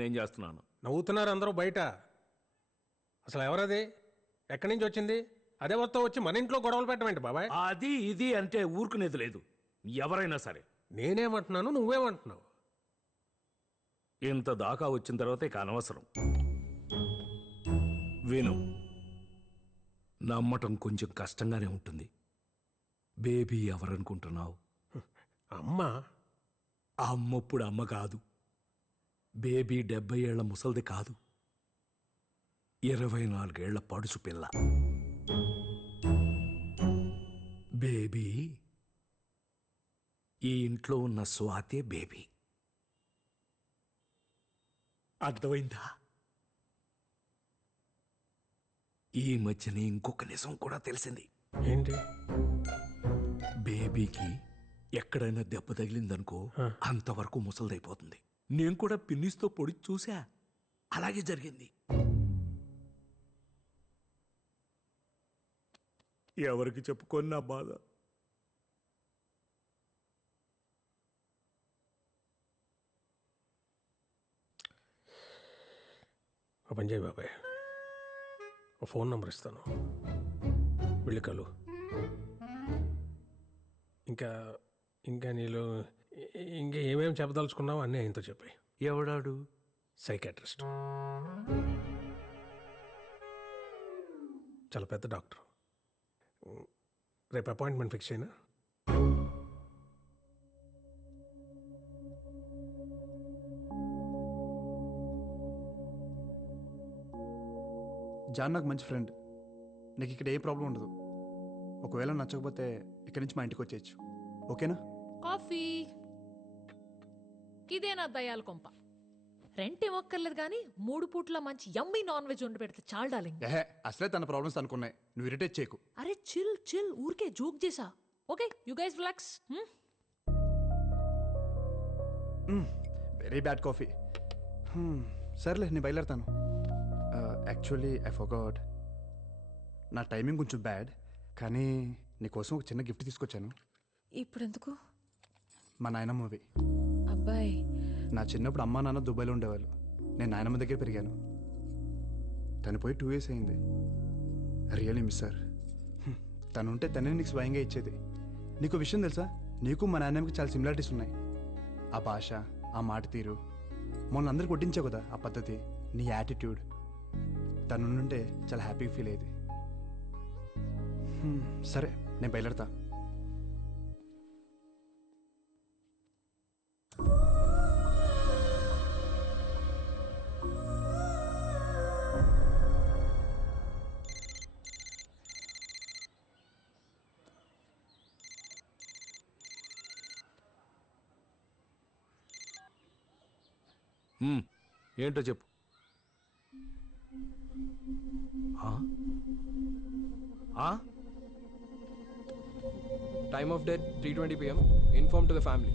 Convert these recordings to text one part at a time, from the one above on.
నేను చేస్తున్నాను. నవ్వుతున్నారు అందరూ బయట. అసలు ఎవరది? ఎక్కడి నుంచి వచ్చింది? అదే వస్తా వచ్చి మన ఇంట్లో గొడవలు పెట్టమేంటి బాబాయ్? అది ఇది అంటే ఊరుకునేది లేదు. ఎవరైనా సరే. నేనేమంటున్నాను, నువ్వేమంటున్నావు? ఇంత దాకా వచ్చిన తర్వాత ఇక అనవసరం. విను, నమ్మటం కొంచెం కష్టంగానే ఉంటుంది. బేబీ ఎవరనుకుంటున్నావు? అమ్మా. ఆ అమ్మప్పుడు అమ్మ కాదు. బేబీ 70 ఏళ్ల ముసల్ది కాదు, 24 ఏళ్ల పడుచు పిల్ల. బేబీ ఈ ఇంట్లో ఉన్న స్వాతే బేబీ. అర్థమైందా? ఈ మధ్యనే ఇంకొక నిజం కూడా తెలిసింది. ఏంటి? బేబీకి ఎక్కడైనా దెబ్బ తగిలిందనుకో అంతవరకు ముసలిదైపోతుంది. నేను కూడా పిన్నిస్తో పొడి చూసా, అలాగే జరిగింది. ఎవరికి చెప్పుకొని నా బాధ. ఒక పని చేయి బాబాయ్, ఒక ఫోన్ నెంబర్ ఇస్తాను, వెళ్ళి కలు. ఇంకా ఇంకా నీళ్ళు ఇంకా ఏమేమి చెప్పదలుచుకున్నావు అన్నీ ఆయనతో చెప్పాయి. ఎవడాడు? సైకాట్రిస్ట్, చాలా పెద్ద డాక్టర్. రేపు అపాయింట్మెంట్ ఫిక్స్ అయినా? జాన్ నాకు మంచి ఫ్రెండ్. నీకు ఇక్కడ ఏ ప్రాబ్లం ఉండదు. ఒకవేళ నచ్చకపోతే ఇక్కడి నుంచి మా ఇంటికి వచ్చేయచ్చు. ఓకేనా? కాఫీ. ఇదేనా దయాల కొంప? రెంట్ ఏమొక్కర్లేదు కానీ 3 పూట్ల మంచి యమ్మీ నాన్ వెజ్ వండి పెడితే చాలు డార్లింగ్. ఏహే, అసలే తన ప్రాబ్లమ్స్ అనుకున్నాయి. నువ్వు ఇరిటేట్ చేయకు. అరే చిల్ చిల్, ఊరికే జోక్ చేసా. Okay you guys relax. Very bad coffee. సర్లే, నేను బయలుదేరుతాను. యాక్చువల్లీ ఐ ఫర్గాట్, నా టైమింగ్ కొంచెం బ్యాడ్, కానీ నీకోసం ఒక చిన్న గిఫ్ట్ తీసుకొచ్చాను. ఇప్పుడు ఎందుకు? మా నాయనమ్మవి. అబ్బాయి, నా చిన్నప్పుడు అమ్మా నాన్న దుబాయ్లో ఉండేవాళ్ళు. నేను నాయనమ్మ దగ్గర పెరిగాను. తను పోయి 2 years అయింది. Really miss sir. తను ఉంటే తనే నీకు స్వయంగా ఇచ్చేది. నీకు విషయం తెలుసా, నీకు మా నాయనమ్మకి చాలా సిమిలారిటీస్ ఉన్నాయి. ఆ భాష, ఆ మాట తీరు, మొన్న అందరికి వడ్డించావు కదా ఆ పద్ధతి, నీ యాటిట్యూడ్. తను ఉంటే చాలా హ్యాపీగా ఫీల్ అయ్యేది. సరే, నేను బయలుదేరతా. ఏంటో చెప్పు. Time of death 3:20 PM. Inform to the family.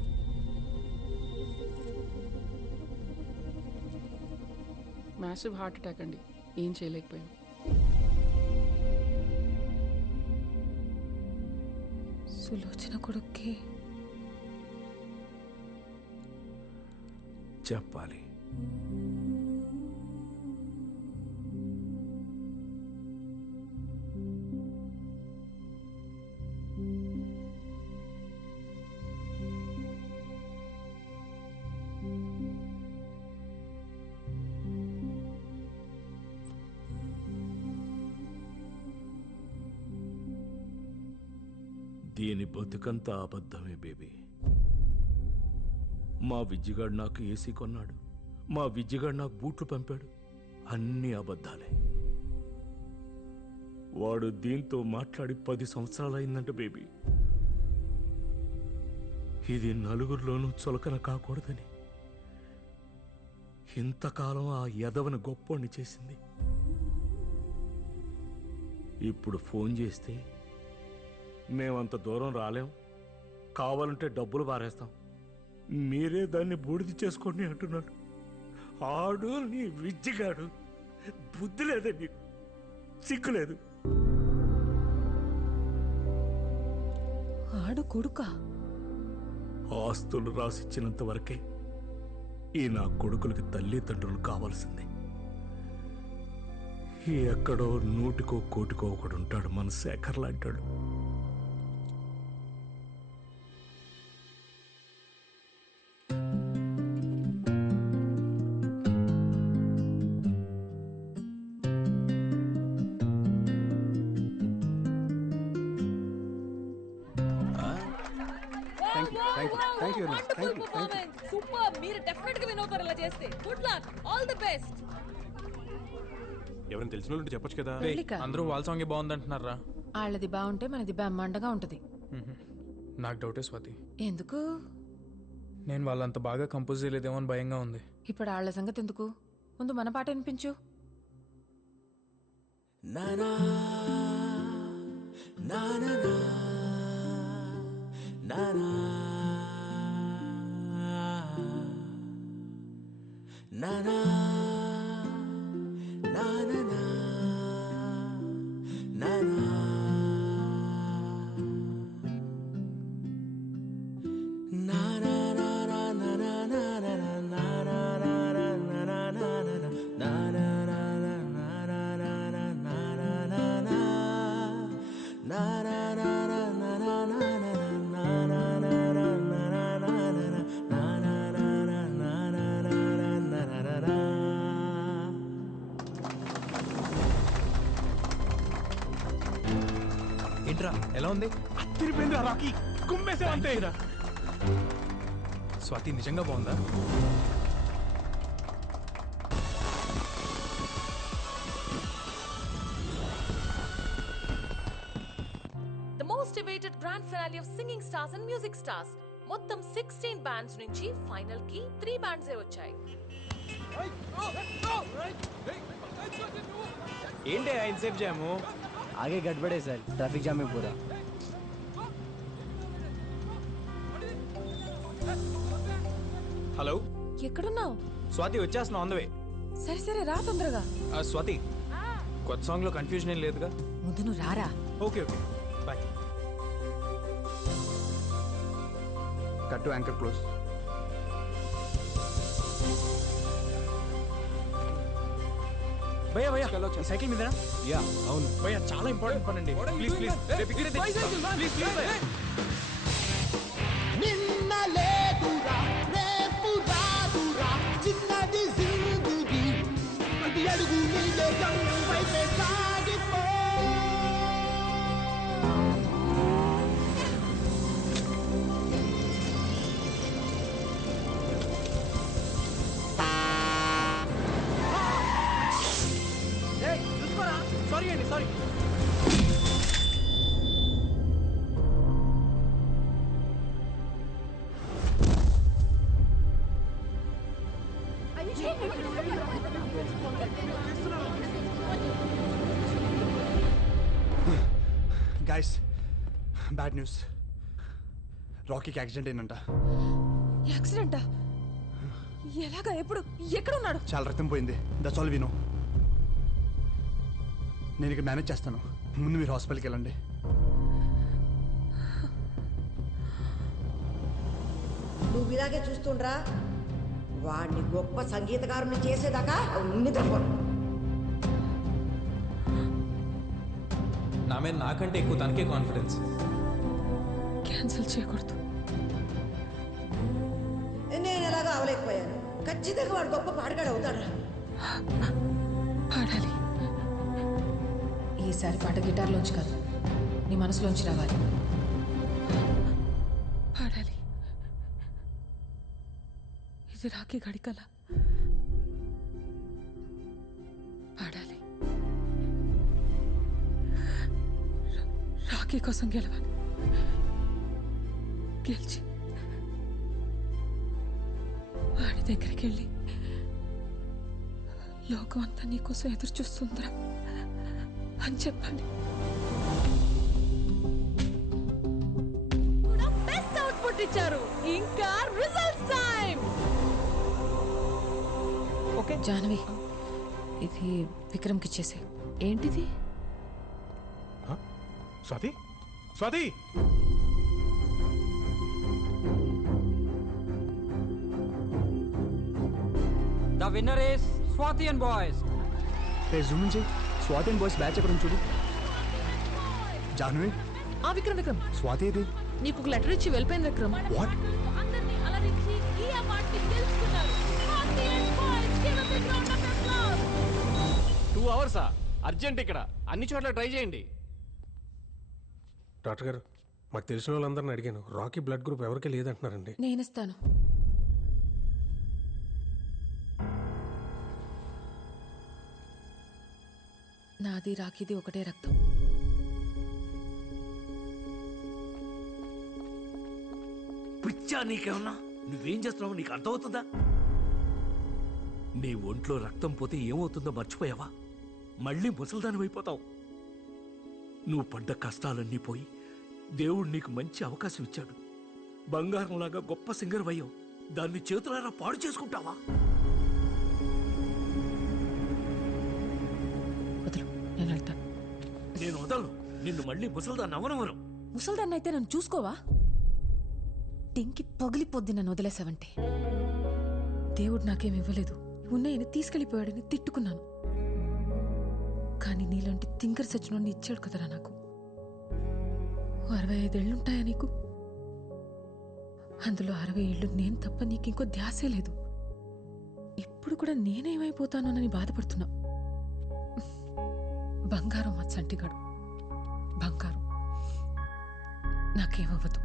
Massive heart attack అండి, ఏం చేయలేకపోయాం. సులోచన కొడుక్కి చెప్పాలి. దీని బతుకంతా అబద్ధమే బేబీ. మా విజ్జిగాడు నాకు ఏసీ కొన్నాడు, మా విజ్జిగాడు నాకు బూట్లు పంపాడు, అన్నీ అబద్ధాలే. వాడు దీంతో మాట్లాడి 10 సంవత్సరాలైందంట బేబీ. ఇది నలుగురిలోనూ చులకన కాకూడదని ఇంతకాలం ఆ యదవని గొప్పోణ్ణి చేసింది. ఇప్పుడు ఫోన్ చేస్తే మేమంత దూరం రాలేం, కావాలంటే డబ్బులు పారేస్తాం, మీరే దాన్ని బూడిద చేసుకోండి అంటున్నాడు. ఆడు నీ విజ్జిగాడు. బుద్ధి లేదా నీకు? సిగ్గులేదు? ఆడు కొడుకా? ఆస్తులు రాసిచ్చినంత వరకే ఈ నా కొడుకులకి తల్లిదండ్రులు కావాల్సింది. ఎక్కడో నూటికో కోటికో ఒకడు ఉంటాడు మన శేఖర్ లాంటాడు. సూపర్, మీరు డెఫినెట్ గా విన్ అవుతారు ఇలా చేస్తే. Good luck, all the best. ఎవరైనా తెలిసిన వాళ్ళు చెప్పొచ్చు కదా. అందరూ వాళ్ళ సాంగ్ బాగుందంటున్నారా? వాళ్ళది బాగుంటే మనది బ్రహ్మాండగా ఉంటది. నాకు డౌటే స్వాతి. ఎందుకు? నేను వాళ్ళంత బాగా కంపోజ్ చేయలేదేమో అని భయంగా ఉంది. ఇప్పుడు వాళ్ళ సంగతి ఎందుకు, ముందు మన పాట వినిపించు. నానా నానా నానా నానా నానా నానా ఏంట్రా ఎలా ఉంది? అదిరిపోయిందిరా రాకీ, కుమ్మేసావంతే. స్వాతి నిజంగా బాగుందా? The most awaited grand finale of Singing Stars and Music Stars. మొత్తం 16 బ్యాండ్స్ నుంచి ఫైనల్ కి 3 బ్యాండ్స్ వచ్చాయి. ఏంటి ఇన్సేఫ్ జాము? आगे गड़बड़ है सर, ट्रैफिक जाम है पूरा. హలో ఎక్కడున్నావు? స్వాతి, వచ్చేస్తున్నా ఆన్ ద వే. సరే సరే రా తొందరగా. స్వాతి, కొత్త సాంగ్ లో కన్ఫ్యూజన్ ఏం లేదుగా? ముందు నువ్వు రారా. Okay okay bye. Cut to anchor close. భయ్యా భయ్యా ఈ సైకిల్ మీదనా? యా అవును. భయ్యా చాలా ఇంపార్టెంట్ పని అండి. ప్లీజ్ ప్లీజ్ రేపు ఇక్కడే తెచ్చిస్తా. ప్లీజ్ ప్లీజ్ భయ్యా. నిన్న లేదురా రేపు రాదురా చిన్నది జిందగీ ప్రతి అడుగు నీదే గమ్యం వైపే సాగిపో. సారీ అండి, సారీ. Guys, bad news. రాకీకి యాక్సిడెంట్ అయిందంట. యాక్సిడెంటా? ఎలాగా? ఎప్పుడు? ఎక్కడున్నాడు? చాలా రక్తం పోయింది. That's all we know. నేను ఇక్కడ మేనేజ్ చేస్తాను, ముందు మీరు హాస్పిటల్కి వెళ్ళండి. నువ్వు ఇలాగే చూస్తుండ్రా, వాడిని గొప్ప సంగీతకారుని చేసేదాకా నిద్రపో. నా మీద నాకంటే ఎక్కువ తనకే కాన్ఫిడెన్స్. క్యాన్సిల్ చేయకూడదు. నేను ఎలాగో అవలేకపోయాను. ఖచ్చితంగా వాడు గొప్ప పాటగాడు అవుతాడా? పాడాలి. ఈసారి పాట గిటార్లోంచి కాదు, నీ మనసులోంచి రావాలి. పాడాలి. ఇది రాకీ గడికల. పాడాలి. రాకీ కోసం గెలవాలి. గెలిచి వాడి దగ్గరికి వెళ్ళి లోకం అంతా నీకోసం ఎదురు చూస్తుందిరా అని చెప్పాలి. బెస్ట్ అవుట్పుట్ ఇచ్చారు. ఇంకా రిజల్ట్స్ టైం. ఓకే జాహ్నవి, ఇది విక్రమ్కి ఇచ్చేసే. ఏంటిది? Swathi, Swathi, winner is Swati and boys. Ray Zoom నుంచి స్వాతి అండ్ బాయ్స్ బ్యాచ్ ఎక్కడ ఉంది చూడు. జాహ్నవి, ఆ విక్రమ్ విక్రమ్, స్వాతి ఇది. నీకు ఒక లెటర్ ఇచ్చి వెళ్ళిపోయింది విక్రమ్. వాట్? అందరినీ అలరించి ఈ అవార్డుని గెలుచుకున్నారు. Swati and boys, give a big round of applause. 2 hours urgent ఇక్కడ అన్ని చోట్ల ట్రై చేయండి. డాక్టర్ గారు, మాకు తెలిసిన వాళ్ళందరిని అడిగాను, రాకీ బ్లడ్ గ్రూప్ ఎవరికీ లేదంటున్నారండి. నేను ఇస్తాను. నాది రాఖీది ఒకటే రక్తం. పిచ్చా నీకేమన్నా? నువ్వేం చేస్తున్నావు నీకు అర్థమవుతుందా? నీ ఒంట్లో రక్తం పోతే ఏమవుతుందో మర్చిపోయావా? మళ్ళీ ముసల్దాని అయిపోతావు. నువ్వు పడ్డ కష్టాలన్నీ పోయి దేవుడు నీకు మంచి అవకాశం ఇచ్చాడు. బంగారంలాగా గొప్ప సింగర్ అయ్యావు. దాన్ని చేతులారా పాడు చేసుకుంటావా? వదులు, నేను వెళ్తాను. నేను వదలను. నిన్ను మళ్ళీ ముసల్దాన్ని అవనవను. ముసల్దాన్ని అయితే నన్ను చూసుకోవా? టింకి పగిలిపోద్ది నన్ను వదిలేసావంటే. దేవుడు నాకేం ఇవ్వలేదు, ఉన్నాయని తీసుకెళ్ళిపోయాడని తిట్టుకున్నాను. కానీ నీలాంటి థింకర్ సచ్చినోడిని ఇచ్చాడు కదరా నాకు. 65 ఏళ్ళుంటాయా నీకు? అందులో 60 ఏళ్ళు నేను తప్ప నీకు ఇంకో ధ్యాసే లేదు. ఇప్పుడు కూడా నేనేమైపోతానోనని బాధపడుతున్నా. బంగారం మా చంటిగాడు, బంగారం. నాకేమవ్వదు.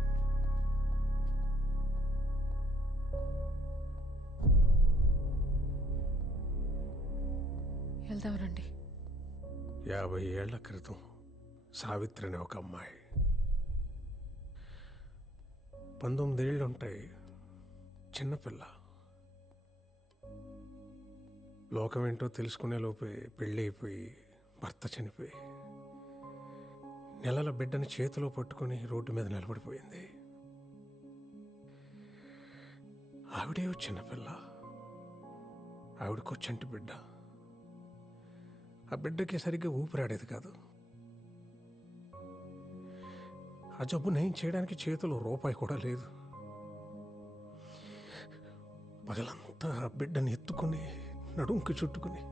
వెళ్దాం రండి. 50 ఏళ్ల క్రితం సావిత్రి అనే ఒక అమ్మాయి, 19 ఏళ్ళు ఉంటాయి, చిన్నపిల్ల. లోకం ఏంటో తెలుసుకునే లోపే పెళ్ళి అయిపోయి భర్త చనిపోయి నెలల బిడ్డని చేతిలో పట్టుకుని రోడ్డు మీద నిలబడిపోయింది. ఆవిడే చిన్నపిల్ల, ఆవిడకో చంటి బిడ్డ. ఆ బిడ్డకి సరిగ్గా ఊపిరాడేది కాదు. ఆ జబ్బు నయం చేయడానికి చేతిలో రూపాయి కూడా లేదు. పగలంతా ఆ బిడ్డని ఎత్తుకుని నడుంకి చుట్టుకుని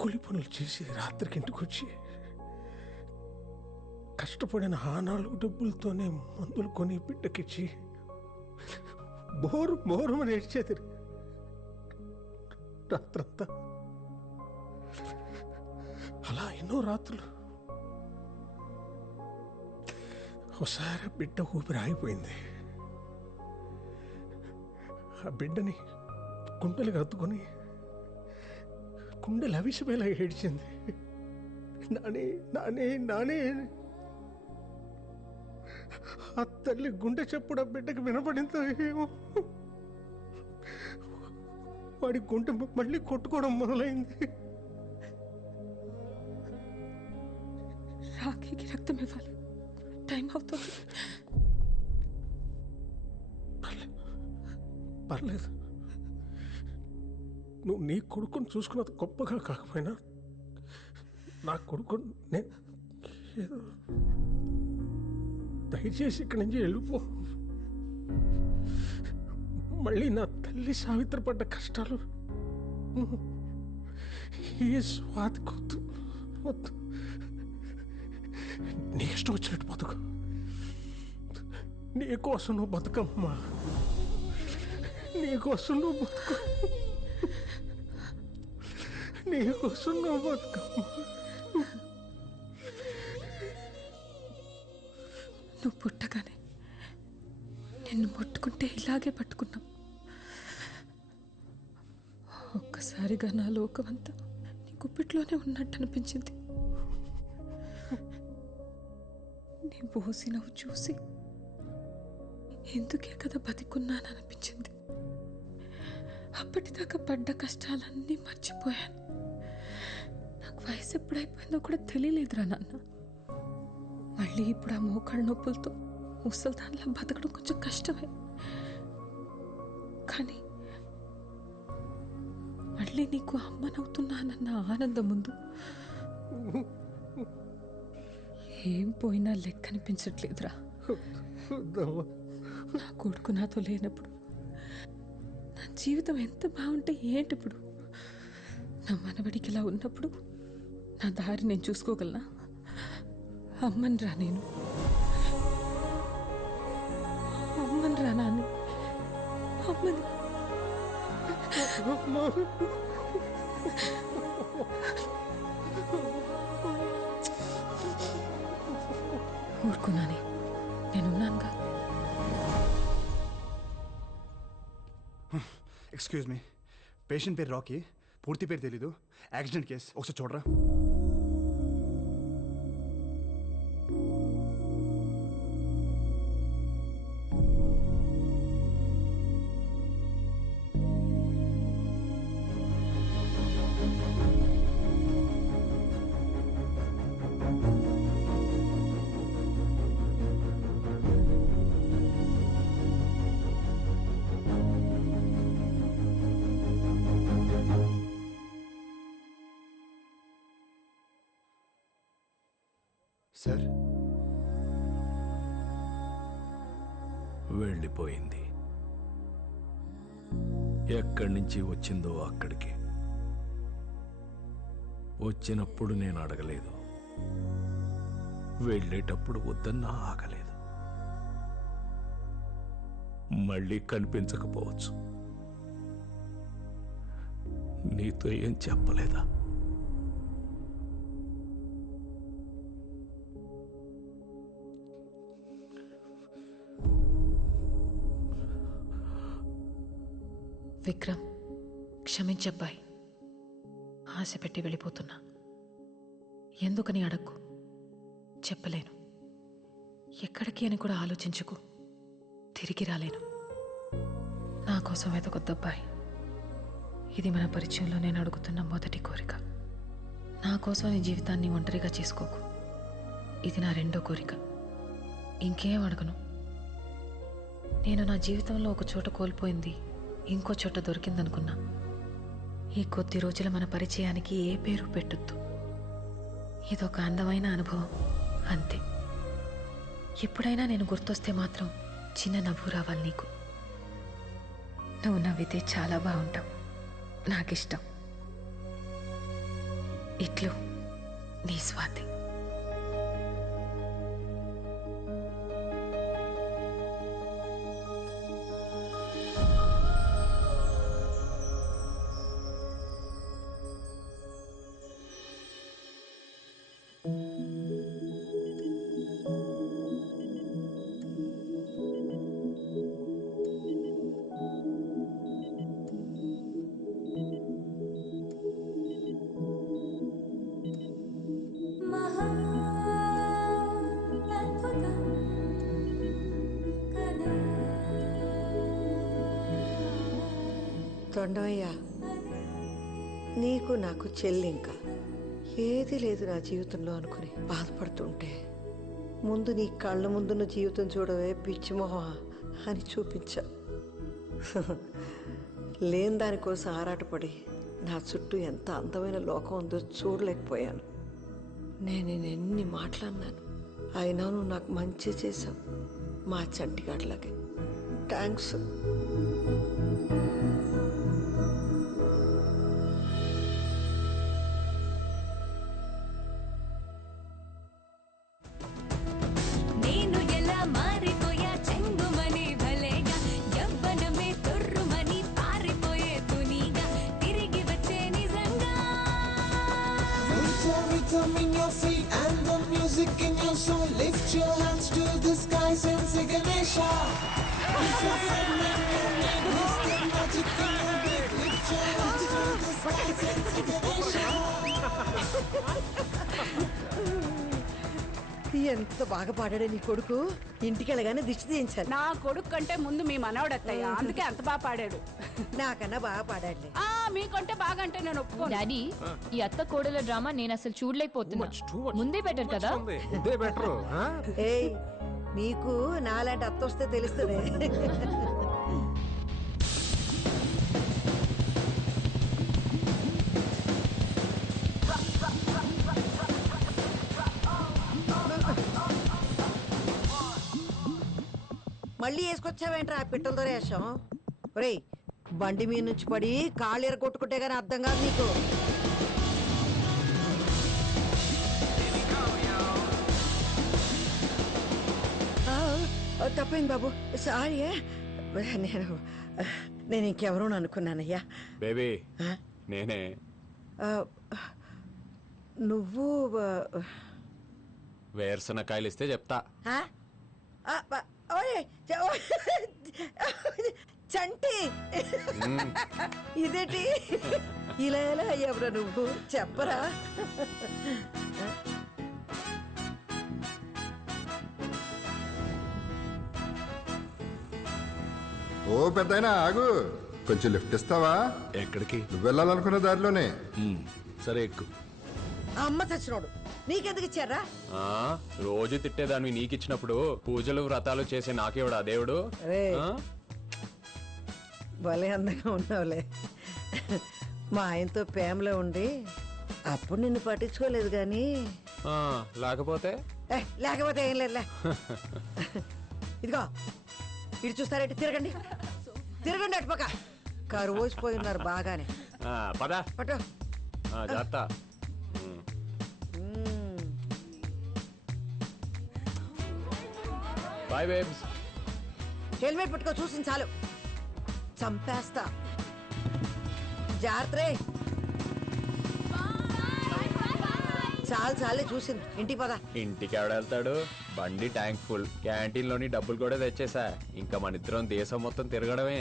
కూలి పనులు చేసి రాత్రికి ఇంటికి వచ్చి కష్టపడిన ఆ 4 డబ్బులతోనే మందులు కొని బిడ్డకిచ్చి బోరు బోరుమని ఏడ్చేది రాత్రంతా. అలా ఎన్నో రాత్రులు. ఒకసారి బిడ్డ ఊపిరి ఆగిపోయింది. ఆ బిడ్డని గుండెలకు హత్తుకొని గుండెలు అవిసిపోయేలా ఏడ్చింది. నానే నానే నానే. ఆ తల్లి గుండె చప్పుడు ఆ బిడ్డకి వినపడిందో ఏమో. వాడి గుండె మళ్ళీ కొట్టుకోవడం మొదలైంది. రాఖీకి రక్తం ఇవ్వాలి, టైం అవుతుంది. పర్లేదు, నువ్వు నీ కొడుకుని చూసుకున్నది గొప్పగా కాకపోయినా నా కొడుకు నేను ఏదో దయచేసి ఇక్కడి నుంచి వెళ్ళిపో. మళ్ళీ నా తల్లి సావిత్రి పడ్డ కష్టాలు ఈ స్వాతి కొద్దు వద్దు. నీ ఇష్టం వచ్చినట్టు బతుకు. నీకోసం నువ్వు బతుకమ్మా, నీకోసం నువ్వు బతుకు, నీకోసం నువ్వు బతుకమ్మా. నువ్వు పుట్టగానే నిన్ను పట్టుకుంటే ఇలాగే పట్టుకున్నావు. ఒక్కసారిగా నా లోకమంతా నీ గుప్పిట్లోనే ఉన్నట్టు అనిపించింది. నీ బోసి నవ్వు చూసి ఎందుకే కదా బతికున్నాను అనిపించింది. అప్పటిదాకా పడ్డ కష్టాలన్నీ మర్చిపోయాను. నాకు వయసు ఎప్పుడైపోయిందో కూడా తెలియలేదురా నాన్న. మళ్ళీ ఇప్పుడు ఆ మోకాళ్ళ నొప్పులతో ముసల్దాన్లా బతకడం కొంచెం కష్టమే. కానీ మళ్ళీ నీకు అమ్మనవుతున్నానన్న ఆనందం ముందు ఏం పోయినా లెక్క అనిపించట్లేదురా. నా కొడుకు నాతో లేనప్పుడు నా జీవితం ఎంత బాగుంటే ఏంటి ఇప్పుడు? నా మనవడికి ఇలా ఉన్నప్పుడు నా దారి నేను చూసుకోగలనా? అమ్మని రా నేను, అమ్మని రా నాన్న, అమ్మని. ఊరుకున్నానే, నేనున్నానుగా. ఎక్స్క్యూజ్ మీ, పేషెంట్ పేరు రాకీ, పూర్తి పేరు తెలీదు, యాక్సిడెంట్ కేసు, ఒకసారి చూడరా. సార్, వెళ్ళిపోయింది. ఎక్కడి నుంచి వచ్చిందో అక్కడికి. వచ్చినప్పుడు నేను అడగలేదు, వెళ్ళేటప్పుడు వద్దన్నా ఆగలేదు. మళ్ళీ కనిపించకపోవచ్చు. నీతో ఏం చెప్పలేదా? విక్రమ్, క్షమించబ్బాయి. ఆశ పెట్టి వెళ్ళిపోతున్నా. ఎందుకని అడక్కు, చెప్పలేను. ఎక్కడికి అని కూడా ఆలోచించుకు. తిరిగి రాలేను. నా కోసం వెతకొద్దబ్బాయి. ఇది మన పరిచయంలో నేను అడుగుతున్న మొదటి కోరిక. నా కోసం నీ జీవితాన్ని ఒంటరిగా చేసుకోకు. ఇది నా రెండో కోరిక. ఇంకేం అడగను. నేను నా జీవితంలో ఒక చోట కోల్పోయింది ఇంకో చోట దొరికిందనుకున్నా. ఈ కొద్ది రోజుల మన పరిచయానికి ఏ పేరు పెట్టొద్దు. ఇదొక అందమైన అనుభవం అంతే. ఎప్పుడైనా నేను గుర్తొస్తే మాత్రం చిన్న నవ్వు రావాలి నీకు. నువ్వు నవ్వితే చాలా బాగుంటావు. నాకిష్టం. ఇట్లు నీ స్వాతి. తొండమయ్య, నీకు నాకు చెల్లింకా ఏది లేదు నా జీవితంలో అనుకుని బాధపడుతుంటే ముందు నీ కళ్ళ ముందున్న జీవితం చూడవే పిచ్చిమోహ అని చూపించా. లేని దానికోసం ఆరాటపడి నా చుట్టూ ఎంత అందమైన లోకం ఉందో చూడలేకపోయాను. నేను ఎన్ని మాట్లాడినాను, అయినా నువ్వు నాకు మంచి చేశావు. మా చంటిగాడిలాగే. Thanks. Rhythm in your feet and the music in your soul. Lift your hands to the skies and say Ganesha. If your friend and your name is the magic in your beat, lift your hands to the skies and say Ganesha. ఎంత బాగా పాడాడే నీ కొడుకు. ఇంటికి వెళ్ళగానే దిష్టి తీయించాలి. నా కొడుకు కంటే ముందు మీ మనవడు అత్తయ్య, అందుకే అంత బాగా పాడాడు. నాకన్నా బాగా పాడాడులే. మీకంటే బాగా అంటే నేను ఒప్పుకోను. డాడీ, ఈ అత్త కోడల డ్రామా నేను అసలు చూడలేకపోతున్నా. ముందే బెటర్ కదా. ఏయ్, నీకు నాలాంటి అత్త వస్తే తెలుస్తుంది. మళ్ళీ వేసుకొచ్చావేంట్రా ఆ పిట్టలతో రేషం? ఒరేయ్, బండి మీద నుంచి పడి కాళ్ళెర కొట్టుకుంటే గానీ అర్థం కాదు నీకు. తప్పైంది బాబు, సారీ. నేను ఇంకెవరూ అనుకున్నానయ్యా. బేబీ నేనే. నువ్వు వేరుశనకాయలు ఇస్తే చెప్తా. చంటి, ఇదేంటి ఇలా ఎలా అయ్యావురా నువ్వు, చెప్పరా? ఓ పెద్దయినా ఆగు, కొంచెం లిఫ్ట్ ఇస్తావా? ఎక్కడికి? నువ్వు వెళ్ళాలనుకున్న దారిలోనే. సరే ఎక్కు. అమ్మ చచ్చినోడు, నీకెందుకు ఇచ్చారా? రోజు తిట్టేదాన్ని నీకిచ్చినప్పుడు పూజలు వ్రతాలు చేసే నాకేవాడా దేవుడు? భలే అందంగా ఉన్నావులే. మా ఆయనతో ప్రేమలో ఉండి అప్పుడు నిన్ను పట్టించుకోలేదు గాని లేకపోతే లేకపోతే ఏం లేదులే. ఇదిగో ఇటు చూస్తారేంటి, తిరగండి తిరగండి అటుపక్క. కరువు పోయి ఉన్నారు బాగానే. పదా పట్టు. జాగ్రత్త. Bye babes. హెల్మెట్ పట్టుకో, చూసింది చాలు, చంపేస్తా. జాగ్రత్త. చాలు చాలే చూసింది, ఇంటికి పదా. ఇంటికి ఎవడ వెళ్తాడు? బండి ట్యాంక్ ఫుల్, క్యాంటీన్ లోని డబ్బులు కూడా తెచ్చేసా. ఇంకా మన ఇద్దరం దేశం మొత్తం తిరగడమే.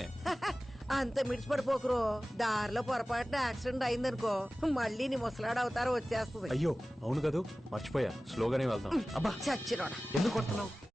అంత మిడిచిపడిపోకురో, దారిలో పొరపాటున యాక్సిడెంట్ అయిందనుకో మళ్ళీ నీ ముసలాడు అవుతారో వచ్చేస్తుంది. అయ్యో అవును కదూ, మర్చిపోయా. స్లోగానే వెళ్దాం. అబ్బా చచ్చినోడా, ఎందుకు కొడుతున్నావు?